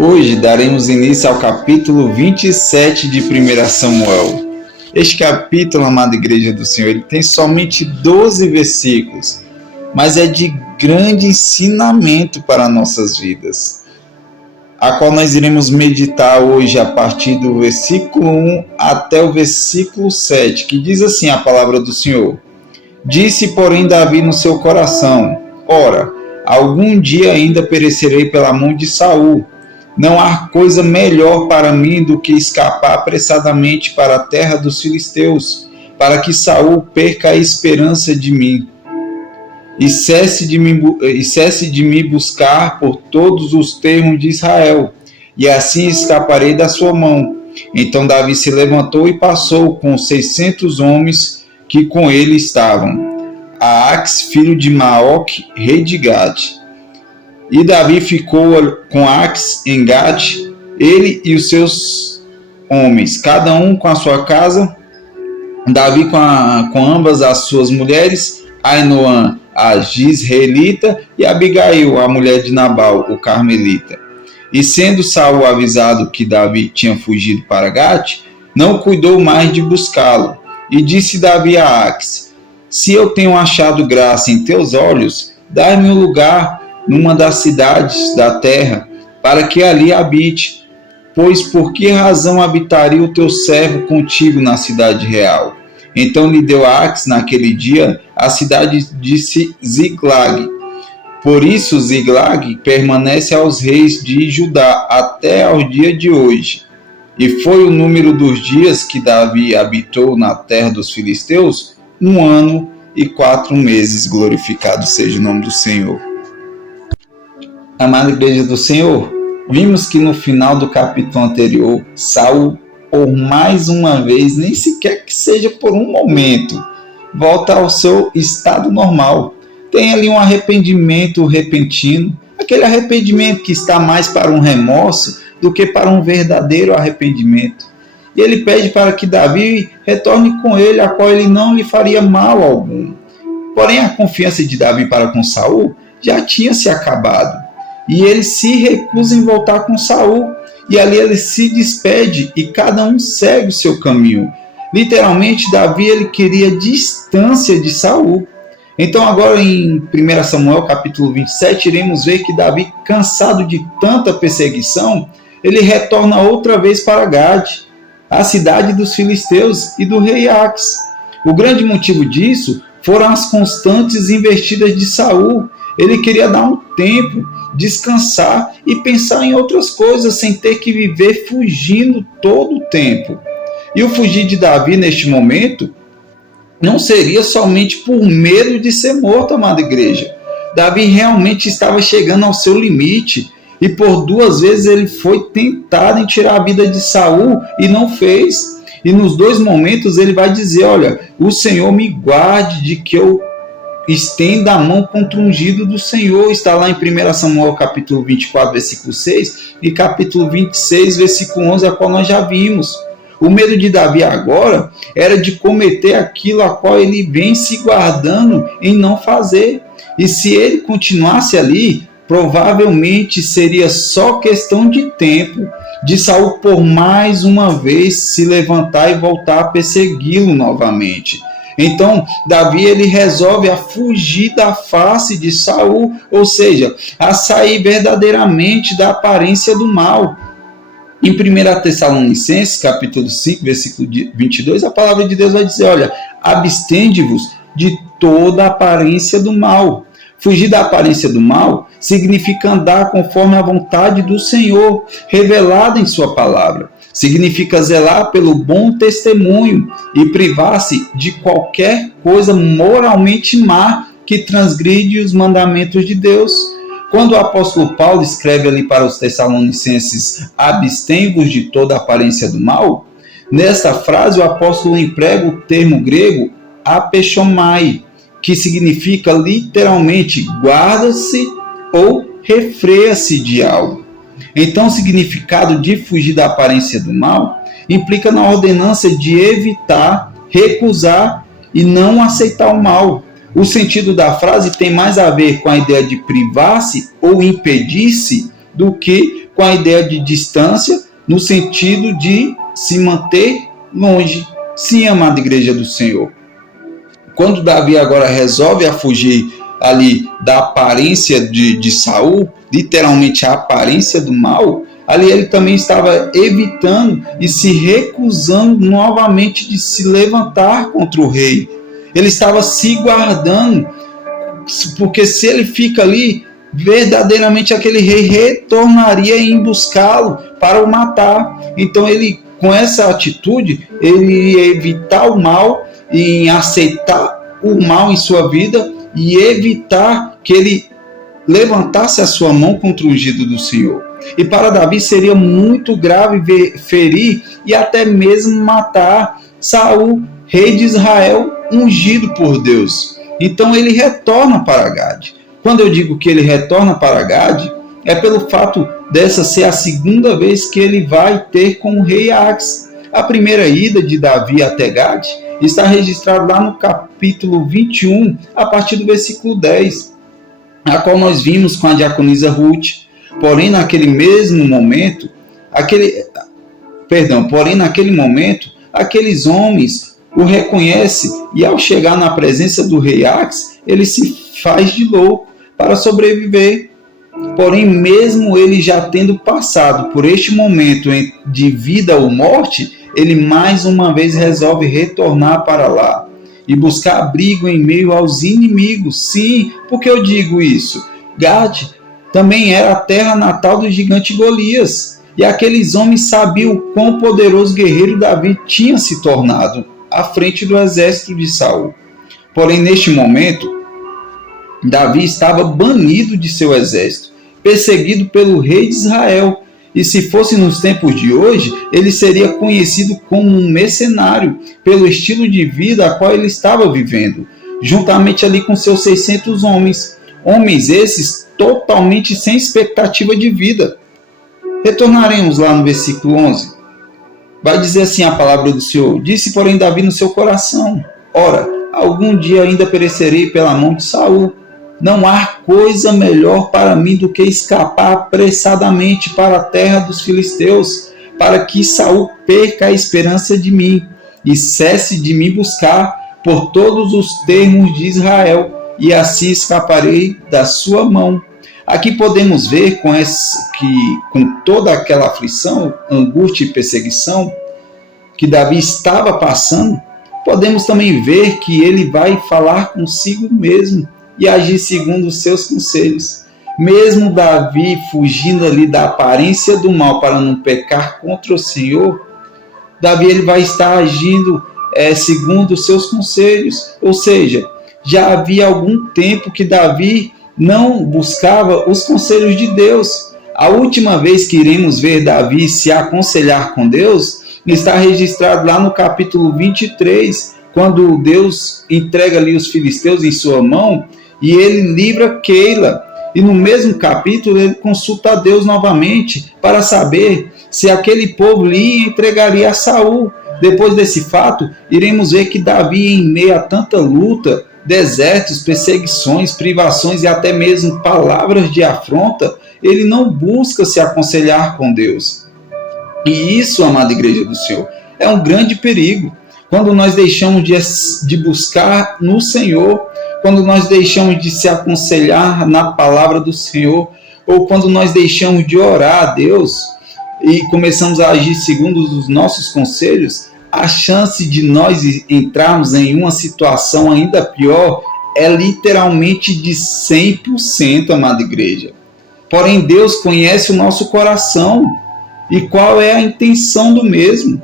Hoje daremos início ao capítulo 27 de 1 Samuel. Este capítulo, amada Igreja do Senhor, ele tem somente 12 versículos, mas é de grande ensinamento para nossas vidas, a qual nós iremos meditar hoje a partir do versículo 1 até o versículo 7, que diz assim a palavra do Senhor. Disse, porém, Davi no seu coração: ora, algum dia ainda perecerei pela mão de Saul. Não há coisa melhor para mim do que escapar apressadamente para a terra dos filisteus, para que Saul perca a esperança de mim e cesse de me buscar por todos os termos de Israel, e assim escaparei da sua mão. Então Davi se levantou e passou com 600 homens que com ele estavam, a Ax, filho de Maoque, rei de Gade. E Davi ficou com Ax em Gade, ele e os seus homens, cada um com a sua casa, Davi com ambas as suas mulheres, Ainoã, a Gisraelita, e Abigail, a mulher de Nabal, o Carmelita. E sendo Saul avisado que Davi tinha fugido para Gade, não cuidou mais de buscá-lo. E disse Davi a Ax: se eu tenho achado graça em teus olhos, dai-me um lugar numa das cidades da terra, para que ali habite. Pois por que razão habitaria o teu servo contigo na cidade real? Então lhe deu a Ax naquele dia a cidade de Ziglag. Por isso Ziglag permanece aos reis de Judá até ao dia de hoje. E foi o número dos dias que Davi habitou na terra dos filisteus, 1 ano e 4 meses. Glorificado seja o nome do Senhor. Amada Igreja do Senhor, vimos que no final do capítulo anterior, Saul, por mais uma vez, nem sequer que seja por um momento, volta ao seu estado normal. Tem ali um arrependimento repentino, aquele arrependimento que está mais para um remorso do que para um verdadeiro arrependimento. E ele pede para que Davi retorne com ele, a qual ele não lhe faria mal algum. Porém, a confiança de Davi para com Saul já tinha se acabado. E ele se recusa em voltar com Saul. E ali ele se despede e cada um segue o seu caminho. Literalmente, Davi ele queria distância de Saul. Então agora em 1 Samuel capítulo 27, iremos ver que Davi, cansado de tanta perseguição, ele retorna outra vez para Gade, a cidade dos filisteus e do rei Ax. O grande motivo disso foram as constantes investidas de Saul. Ele queria dar um tempo, descansar e pensar em outras coisas sem ter que viver fugindo todo o tempo. E o fugir de Davi neste momento não seria somente por medo de ser morto, amada igreja. Davi realmente estava chegando ao seu limite e por 2 vezes ele foi tentado em tirar a vida de Saul e não fez. E nos 2 momentos ele vai dizer: olha, o Senhor me guarde de que eu estenda a mão contra o ungido do Senhor. Está lá em 1 Samuel capítulo 24, versículo 6 e capítulo 26, versículo 11, a qual nós já vimos. O medo de Davi agora era de cometer aquilo a qual ele vem se guardando em não fazer. E se ele continuasse ali, provavelmente seria só questão de tempo de Saul por mais uma vez se levantar e voltar a persegui-lo novamente. Então, Davi ele resolve a fugir da face de Saul, ou seja, a sair verdadeiramente da aparência do mal. Em 1 Tessalonicenses, capítulo 5, versículo 22, a palavra de Deus vai dizer: olha, abstende-vos de toda a aparência do mal. Fugir da aparência do mal significa andar conforme a vontade do Senhor, revelada em sua palavra. Significa zelar pelo bom testemunho e privar-se de qualquer coisa moralmente má que transgride os mandamentos de Deus. Quando o apóstolo Paulo escreve ali para os Tessalonicenses: abstém-vos de toda aparência do mal, nesta frase o apóstolo emprega o termo grego apechomai, que significa literalmente guarda-se ou refreia-se de algo. Então, o significado de fugir da aparência do mal implica na ordenança de evitar, recusar e não aceitar o mal. O sentido da frase tem mais a ver com a ideia de privar-se ou impedir-se do que com a ideia de distância, no sentido de se manter longe. Sim, amada igreja do Senhor. Quando Davi agora resolve a fugir ali da aparência de Saul, literalmente a aparência do mal, ali ele também estava evitando e se recusando novamente de se levantar contra o rei. Ele estava se guardando, porque se ele fica ali, verdadeiramente aquele rei retornaria em buscá-lo para o matar. Então ele, com essa atitude, ele ia evitar o mal e em aceitar o mal em sua vida e evitar que ele levantasse a sua mão contra o ungido do Senhor. E para Davi seria muito grave ferir e até mesmo matar Saul, rei de Israel, ungido por Deus. Então ele retorna para Gade. Quando eu digo que ele retorna para Gade, é pelo fato dessa ser a segunda vez que ele vai ter com o rei Ax. A primeira ida de Davi até Gade está registrado lá no capítulo 21, a partir do versículo 10, a qual nós vimos com a diaconisa Ruth. Porém, naquele momento, aqueles homens o reconhecem e ao chegar na presença do rei Ax, ele se faz de louco para sobreviver. Porém, mesmo ele já tendo passado por este momento de vida ou morte, ele mais uma vez resolve retornar para lá e buscar abrigo em meio aos inimigos. Sim, por que eu digo isso? Gade também era a terra natal do gigante Golias, e aqueles homens sabiam o quão poderoso guerreiro Davi tinha se tornado à frente do exército de Saul. Porém, neste momento, Davi estava banido de seu exército, perseguido pelo rei de Israel, e se fosse nos tempos de hoje, ele seria conhecido como um mercenário, pelo estilo de vida a qual ele estava vivendo, juntamente ali com seus 600 homens. Homens esses totalmente sem expectativa de vida. Retornaremos lá no versículo 11. Vai dizer assim a palavra do Senhor: disse, porém, Davi no seu coração: ora, algum dia ainda perecerei pela mão de Saul. Não há coisa melhor para mim do que escapar apressadamente para a terra dos filisteus, para que Saul perca a esperança de mim e cesse de me buscar por todos os termos de Israel, e assim escaparei da sua mão. Aqui podemos ver com toda aquela aflição, angústia e perseguição que Davi estava passando, podemos também ver que ele vai falar consigo mesmo e agir segundo os seus conselhos. Mesmo Davi fugindo ali da aparência do mal para não pecar contra o Senhor, Davi ele vai estar agindo segundo os seus conselhos. Ou seja, já havia algum tempo que Davi não buscava os conselhos de Deus. A última vez que iremos ver Davi se aconselhar com Deus está registrado lá no capítulo 23, quando Deus entrega ali os filisteus em sua mão e ele livra Keila. E no mesmo capítulo ele consulta a Deus novamente para saber se aquele povo lhe entregaria a Saul. Depois desse fato, iremos ver que Davi, em meio a tanta luta, desertos, perseguições, privações e até mesmo palavras de afronta, ele não busca se aconselhar com Deus. E isso, amada igreja do Senhor, é um grande perigo. Quando nós deixamos de buscar no Senhor, quando nós deixamos de se aconselhar na palavra do Senhor, ou quando nós deixamos de orar a Deus e começamos a agir segundo os nossos conselhos, a chance de nós entrarmos em uma situação ainda pior é literalmente de 100%, amada igreja. Porém, Deus conhece o nosso coração e qual é a intenção do mesmo.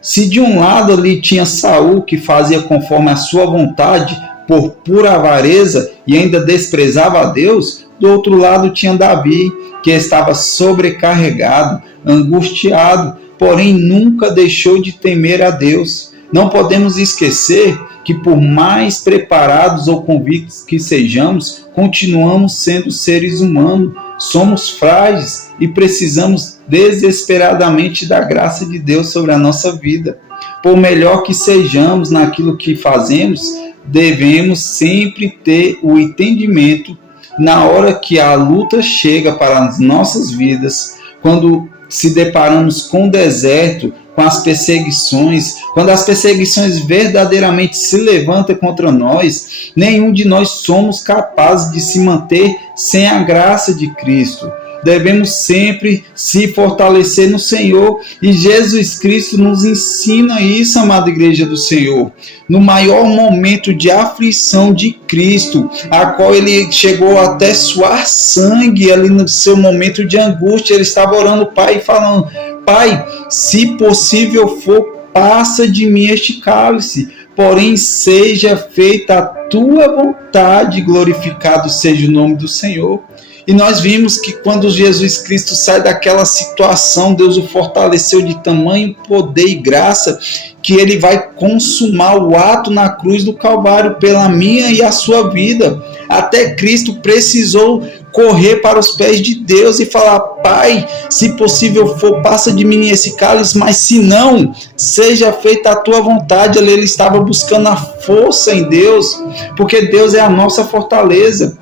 Se de um lado ali tinha Saul, que fazia conforme a sua vontade, por pura avareza e ainda desprezava a Deus, do outro lado tinha Davi, que estava sobrecarregado, angustiado, porém nunca deixou de temer a Deus. Não podemos esquecer que por mais preparados ou convictos que sejamos, continuamos sendo seres humanos, somos frágeis e precisamos desesperadamente da graça de Deus sobre a nossa vida. Por melhor que sejamos naquilo que fazemos, devemos sempre ter o entendimento na hora que a luta chega para as nossas vidas quando se deparamos com o deserto, com as perseguições, quando as perseguições verdadeiramente se levantam contra nós, nenhum de nós somos capazes de se manter sem a graça de Cristo. Devemos sempre se fortalecer no Senhor, e Jesus Cristo nos ensina isso, amada igreja do Senhor. No maior momento de aflição de Cristo, a qual ele chegou até suar sangue ali no seu momento de angústia, ele estava orando ao Pai, falando: Pai, se possível for, passa de mim este cálice, porém seja feita a tua vontade, glorificado seja o nome do Senhor. E nós vimos que quando Jesus Cristo sai daquela situação, Deus o fortaleceu de tamanho poder e graça, que ele vai consumar o ato na cruz do Calvário pela minha e a sua vida. Até Cristo precisou correr para os pés de Deus e falar: Pai, se possível for, passa de mim esse cálice, mas se não, seja feita a tua vontade. Ele estava buscando a força em Deus, porque Deus é a nossa fortaleza.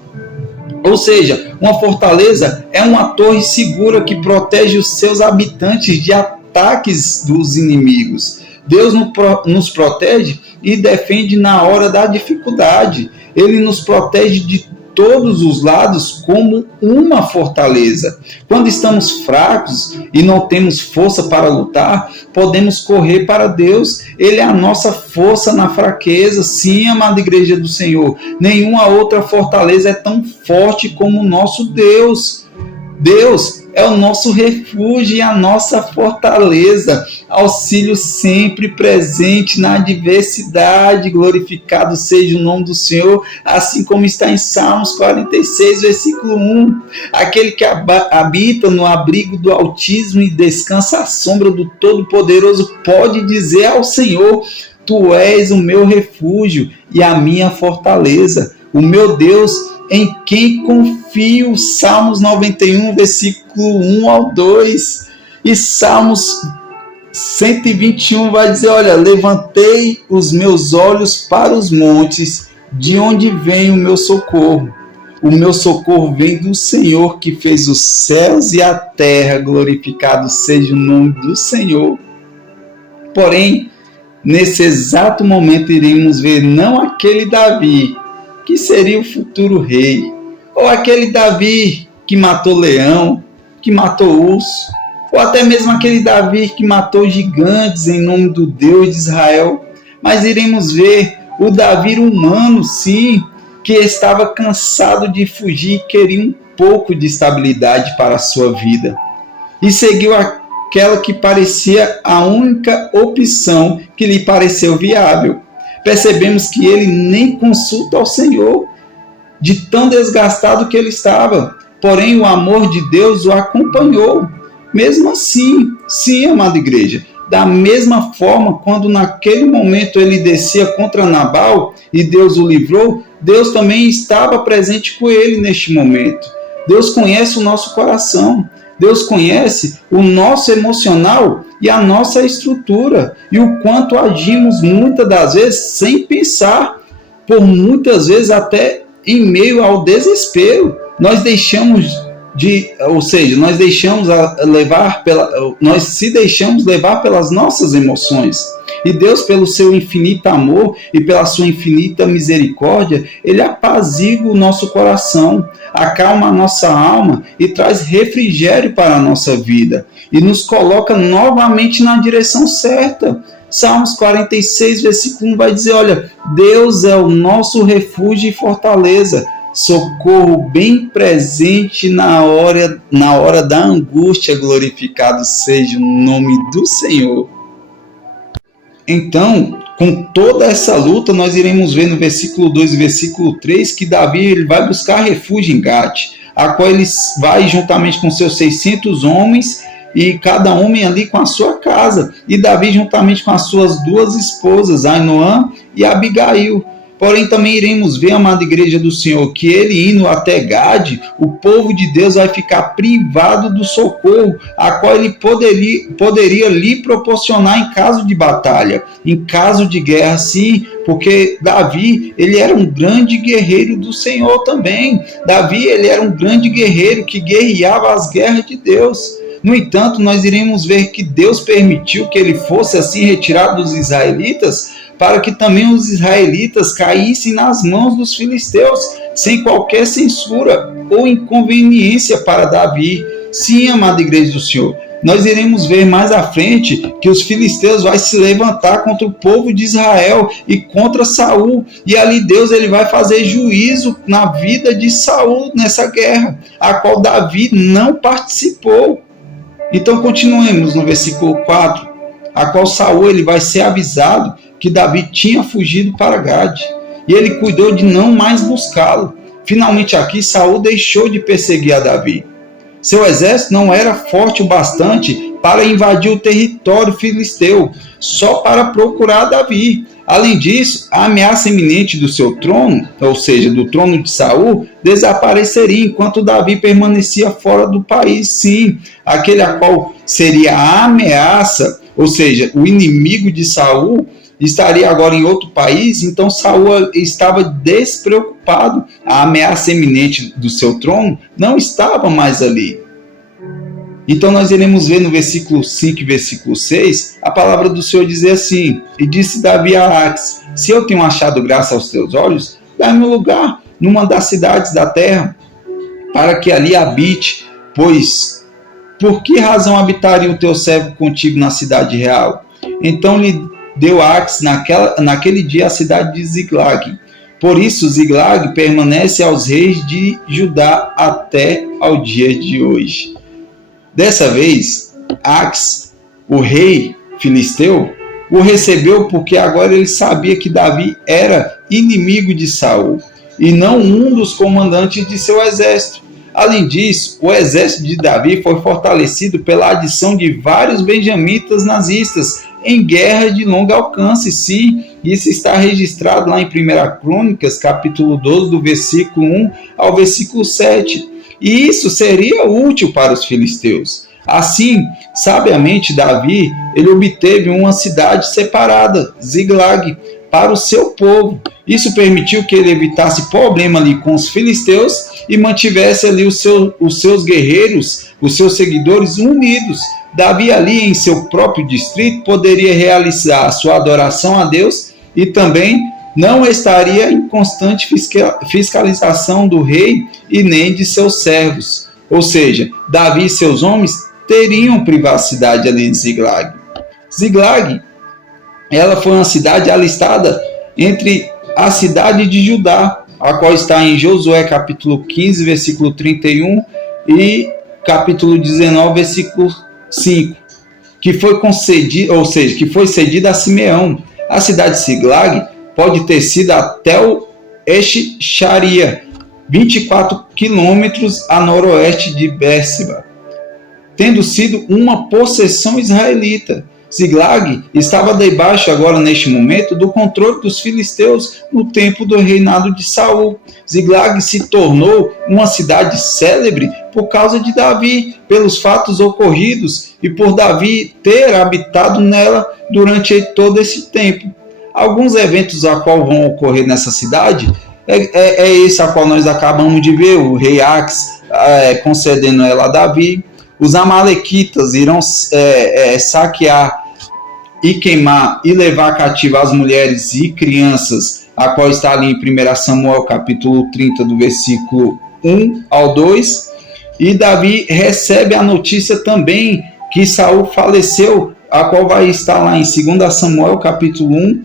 Ou seja, uma fortaleza é uma torre segura que protege os seus habitantes de ataques dos inimigos. Deus nos protege e defende na hora da dificuldade. Ele nos protege de todos os lados como uma fortaleza. Quando estamos fracos e não temos força para lutar, podemos correr para Deus. Ele é a nossa força na fraqueza. Sim, amada igreja do Senhor, nenhuma outra fortaleza é tão forte como o nosso Deus. Deus é o nosso refúgio e a nossa fortaleza, auxílio sempre presente na adversidade. Glorificado seja o nome do Senhor, assim como está em Salmos 46, versículo 1. Aquele que habita no abrigo do Altíssimo e descansa à sombra do Todo-Poderoso pode dizer ao Senhor: Tu és o meu refúgio e a minha fortaleza, o meu Deus em quem confio. Salmos 91, versículo 1 ao 2. E Salmos 121 vai dizer: olha, levantei os meus olhos para os montes, de onde vem o meu socorro. O meu socorro vem do Senhor, que fez os céus e a terra. Glorificado seja o nome do Senhor. Porém, nesse exato momento iremos ver não aquele Davi que seria o futuro rei, ou aquele Davi que matou leão, que matou urso, ou até mesmo aquele Davi que matou gigantes em nome do Deus de Israel, mas iremos ver o Davi humano, sim, que estava cansado de fugir e queria um pouco de estabilidade para a sua vida, e seguiu aquela que parecia a única opção que lhe pareceu viável. Percebemos que ele nem consulta ao Senhor, de tão desgastado que ele estava. Porém, o amor de Deus o acompanhou. Mesmo assim, sim, amada igreja, da mesma forma, quando naquele momento ele descia contra Nabal e Deus o livrou, Deus também estava presente com ele neste momento. Deus conhece o nosso coração. Deus conhece o nosso emocional e a nossa estrutura, e o quanto agimos muitas das vezes sem pensar, por muitas vezes até em meio ao desespero. Nós se deixamos levar pelas nossas emoções. E Deus, pelo seu infinito amor e pela sua infinita misericórdia, ele apazigua o nosso coração, acalma a nossa alma e traz refrigério para a nossa vida e nos coloca novamente na direção certa. Salmos 46, versículo 1 vai dizer: olha, Deus é o nosso refúgio e fortaleza, socorro bem presente na hora da angústia. Glorificado seja o nome do Senhor. Então, com toda essa luta, nós iremos ver no versículo 2 e versículo 3 que Davi ele vai buscar refúgio em Gate, a qual ele vai juntamente com seus 600 homens, e cada homem ali com a sua casa, e Davi juntamente com as suas duas esposas, Ainoã e Abigail. Porém, também iremos ver, amada igreja do Senhor, que ele indo até Gade, o povo de Deus vai ficar privado do socorro, a qual ele poderia lhe proporcionar em caso de batalha, em caso de guerra, sim, porque Davi, ele era um grande guerreiro do Senhor também. Davi, ele era um grande guerreiro que guerreava as guerras de Deus. No entanto, nós iremos ver que Deus permitiu que ele fosse assim retirado dos israelitas, para que também os israelitas caíssem nas mãos dos filisteus, sem qualquer censura ou inconveniência para Davi. Sim, amada igreja do Senhor, nós iremos ver mais à frente que os filisteus vão se levantar contra o povo de Israel e contra Saul, e ali Deus ele vai fazer juízo na vida de Saul nessa guerra, a qual Davi não participou. Então continuemos no versículo 4, a qual Saul ele vai ser avisado que Davi tinha fugido para Gade, e ele cuidou de não mais buscá-lo. Finalmente aqui Saul deixou de perseguir a Davi. Seu exército não era forte o bastante para invadir o território filisteu, só para procurar Davi. Além disso, a ameaça iminente do seu trono, ou seja, do trono de Saul, desapareceria enquanto Davi permanecia fora do país. Sim, aquele a qual seria a ameaça, ou seja, o inimigo de Saul, estaria agora em outro país, então Saul estava despreocupado. A ameaça iminente do seu trono não estava mais ali. Então nós iremos ver no versículo 5 e versículo 6, a palavra do Senhor dizer assim: e disse Davi a Ax: se eu tenho achado graça aos teus olhos, dá-me um lugar numa das cidades da terra, para que ali habite, pois por que razão habitaria o teu servo contigo na cidade real? Então lhe deu Ax naquele dia a cidade de Ziglag. Por isso Ziglag permanece aos reis de Judá até ao dia de hoje. Dessa vez, Ax, o rei filisteu, o recebeu porque agora ele sabia que Davi era inimigo de Saul e não um dos comandantes de seu exército. Além disso, o exército de Davi foi fortalecido pela adição de vários benjamitas nazistas em guerra de longo alcance. Sim, isso está registrado lá em 1 Crônicas, capítulo 12, do versículo 1 ao versículo 7. E isso seria útil para os filisteus. Assim, sabiamente Davi, ele obteve uma cidade separada, Ziglag, para o seu povo. Isso permitiu que ele evitasse problema ali com os filisteus e mantivesse ali os seus guerreiros, os seus seguidores unidos. Davi ali em seu próprio distrito poderia realizar a sua adoração a Deus e também não estaria em constante fiscalização do rei e nem de seus servos. Ou seja, Davi e seus homens teriam privacidade ali em Ziglag. Ziglag, ela foi uma cidade alistada entre a cidade de Judá, a qual está em Josué capítulo 15, versículo 31 e capítulo 19, versículo 5, que foi concedida, ou seja, que foi cedida a Simeão. A cidade de Ziglag pode ter sido até o Eshcharia, 24 quilômetros a noroeste de Bérseba, tendo sido uma possessão israelita. Ziglag estava debaixo agora neste momento do controle dos filisteus no tempo do reinado de Saul. Ziglag se tornou uma cidade célebre por causa de Davi, pelos fatos ocorridos e por Davi ter habitado nela durante todo esse tempo. Alguns eventos a qual vão ocorrer nessa cidade é esse a qual nós acabamos de ver, o rei Ax concedendo ela a Davi. Os amalequitas irão saquear e queimar e levar cativa as mulheres e crianças, a qual está ali em 1 Samuel capítulo 30, do versículo 1 ao 2. E Davi recebe a notícia também que Saul faleceu, a qual vai estar lá em 2 Samuel capítulo 1,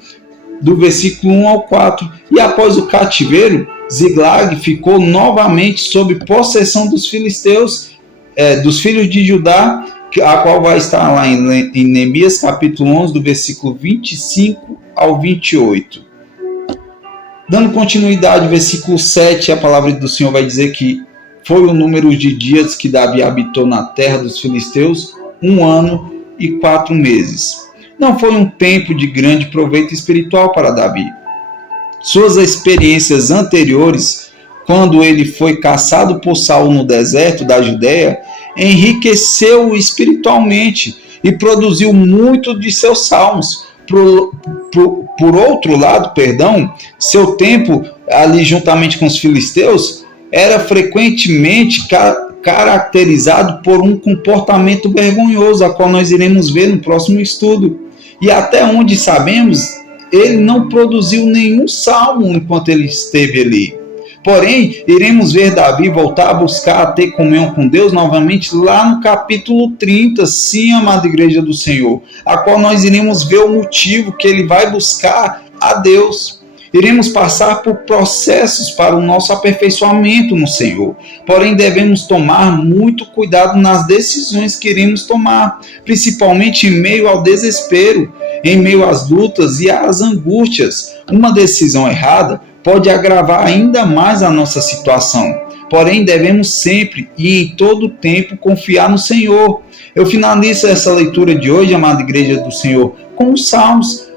do versículo 1 ao 4. E após o cativeiro, Ziglag ficou novamente sob possessão dos filisteus, dos filhos de Judá, a qual vai estar lá em Neemias capítulo 11, do versículo 25 ao 28. Dando continuidade, versículo 7, a palavra do Senhor vai dizer que foi o número de dias que Davi habitou na terra dos filisteus, 1 ano e 4 meses. Não foi um tempo de grande proveito espiritual para Davi. Suas experiências anteriores, quando ele foi caçado por Saul no deserto da Judéia, enriqueceu-o espiritualmente e produziu muito de seus salmos. Por outro lado, seu tempo ali juntamente com os filisteus era frequentemente caracterizado por um comportamento vergonhoso, a qual nós iremos ver no próximo estudo. E até onde sabemos, ele não produziu nenhum salmo enquanto ele esteve ali. Porém, iremos ver Davi voltar a buscar a ter comunhão com Deus novamente lá no capítulo 30, sim, amada igreja do Senhor, a qual nós iremos ver o motivo que ele vai buscar a Deus. Iremos passar por processos para o nosso aperfeiçoamento no Senhor. Porém, devemos tomar muito cuidado nas decisões que iremos tomar, principalmente em meio ao desespero, em meio às lutas e às angústias. Uma decisão errada pode agravar ainda mais a nossa situação. Porém, devemos sempre e em todo tempo confiar no Senhor. Eu finalizo essa leitura de hoje, amada igreja do Senhor, com os Salmos,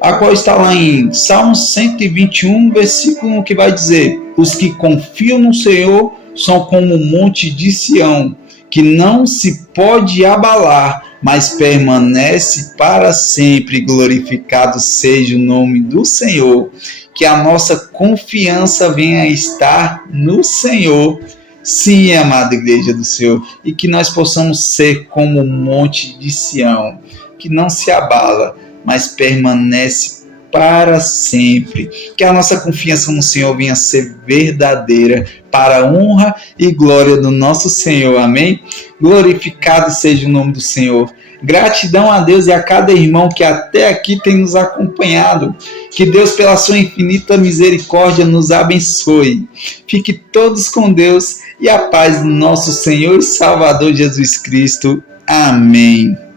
a qual está lá em Salmos 121, versículo 1, que vai dizer: os que confiam no Senhor são como o monte de Sião, que não se pode abalar, mas permanece para sempre. Glorificado seja o nome do Senhor. Que a nossa confiança venha a estar no Senhor. Sim, amada igreja do Senhor, e que nós possamos ser como o monte de Sião, que não se abala, mas permanece para sempre. Que a nossa confiança no Senhor venha a ser verdadeira, para a honra e glória do nosso Senhor. Amém? Glorificado seja o nome do Senhor. Gratidão a Deus e a cada irmão que até aqui tem nos acompanhado. Que Deus, pela sua infinita misericórdia, nos abençoe. Fique todos com Deus e a paz do nosso Senhor e Salvador Jesus Cristo. Amém.